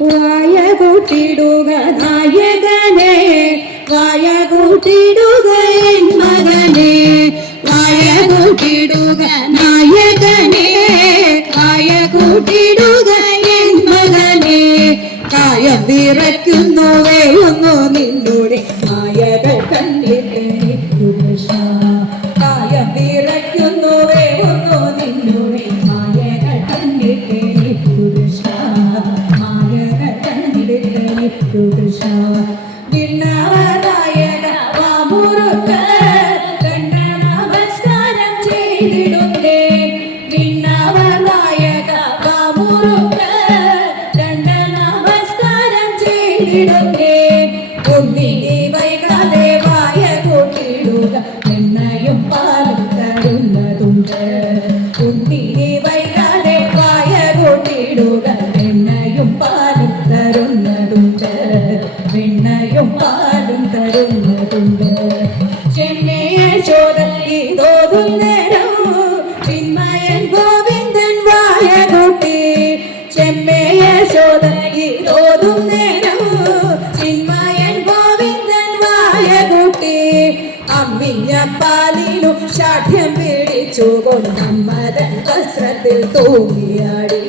വായ കൂട്ടിടുക നായകനെ, വായ കൂട്ടിടുക എൻ മകനെ, വായ കൂട്ടിടുക നായകനെ, വായ കൂട്ടിടുക എൻ മകനെ. കായം വിറയ്ക്കുന്നു വേയുന്നു നിന്നുടെ മായകൾ കണ്ടിട്ട് കൃഷ്ണ. കായം വിറയ്ക്കുന്നു വേയുന്നു നിന്നുടെ മായകൾ കണ്ടിട്ട് കൃഷ്ണ, മായകൾ കണ്ടിട്ട് കൃഷ്ണ. വിണ്ണവനായക വാമുറുക്ക കണ്ട നമസ്കാരം ചെയ്തിടുന്നേ, വിണ്ണവനായക വാമുറുക്ക കണ്ട നമസ്കാരം ചെയ്തിടുന്നേ. ഉണ്ണിനെ വൈകാതെ വായ കൂട്ടിടുക എണ്ണയും പാലും തരുന്നതുണ്ട്, ഉണ്ണിനെ വൈകാതെ വായ കൂട്ടിടുക എണ്ണയും പാലും തരുന്നതുണ്ട്, വെണ്ണയും പാലും തരുന്നതുണ്ട്. ചെന്നൈയ ചോദി തോതുന്നേരം ചിന്മയൻ ഗോവിന്ദൻ വായ കൂട്ടി, ചെമ്മയ ചോദി തോതുന്നേരം ചിന്മയൻ ഗോവിന്ദൻ വായ കൂട്ടി. അമ്മിഞ്ഞ പാലിലും ശാഠ്യം പിടിച്ചുകൊണ്ടമ്മതൻ വസ്ത്രത്തിൽ തൂങ്ങിയാടി,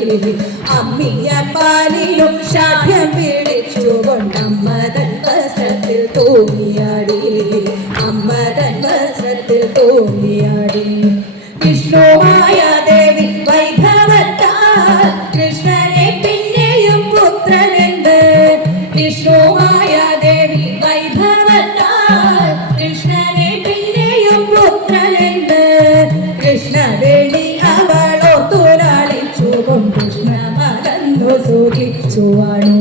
അമ്മിഞ്ഞ പാലിലും ശാഠ്യം പിടിച്ചുകൊണ്ടമ്മതൻ വസ്ത്രത്തിൽ തൂങ്ങിയാടി, അമ്മതൻ വസ്ത്രത്തിൽ തൂങ്ങിയാടി. വിഷ്ണുവായ ദേവി വൈഭവത്താൽ കൃഷ്ണനെ പിന്നെയും പുത്രനുണ്ട്, വിഷ്ണുവായ ദേവി വൈഭവത്താൽ കൃഷ്ണനെ പിന്നെയും പുത്രനുണ്ട്. കൃഷ്ണവേണി അവളോർത്തുലാളിച്ചുകൊണ്ട് കൃഷ്ണ മകന്നു സുഖിച്ചുവാണു,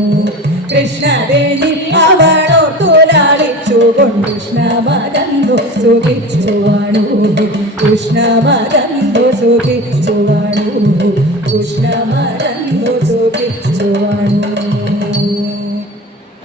കൃഷ്ണവേണി അവളോർത്തുലാളിച്ചുകൊണ്ട് കൃഷ്ണ മകന്നു സുഖിച്ചുവാണു, കൃഷ്ണ മകന്നു സുഖിച്ചുവാണു.